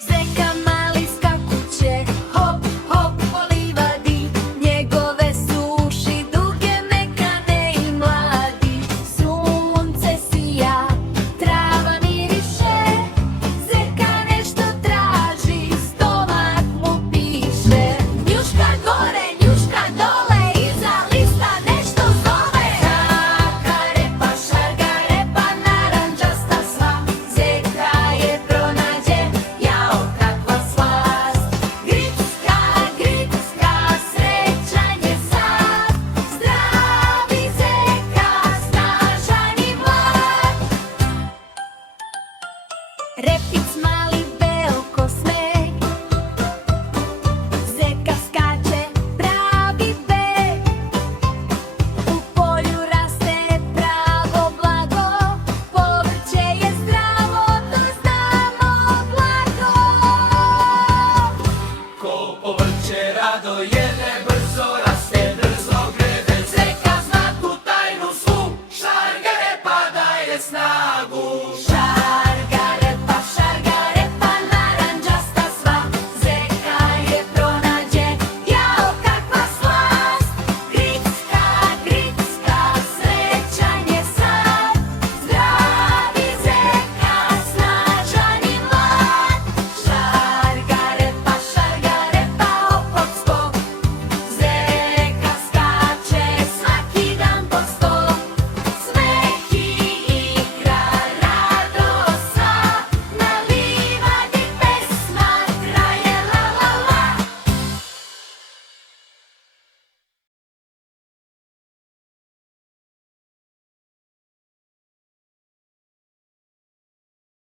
Zeka mali skakuće, hop, hop po livadi. Njegove su uši duge, mekane i mladi. Sunce sija, trava miriše. Zeka nešto traži, stomak mu piše. Njuška gore, njuška dole, iza lista nešto zove. Šaka repa, šarga repa, narančasta sva. Zeka je pronađe, jao kakva slast. Gricka, gricka, srećan je sad. Zdravi zeka, snažan i mlad. Repic mali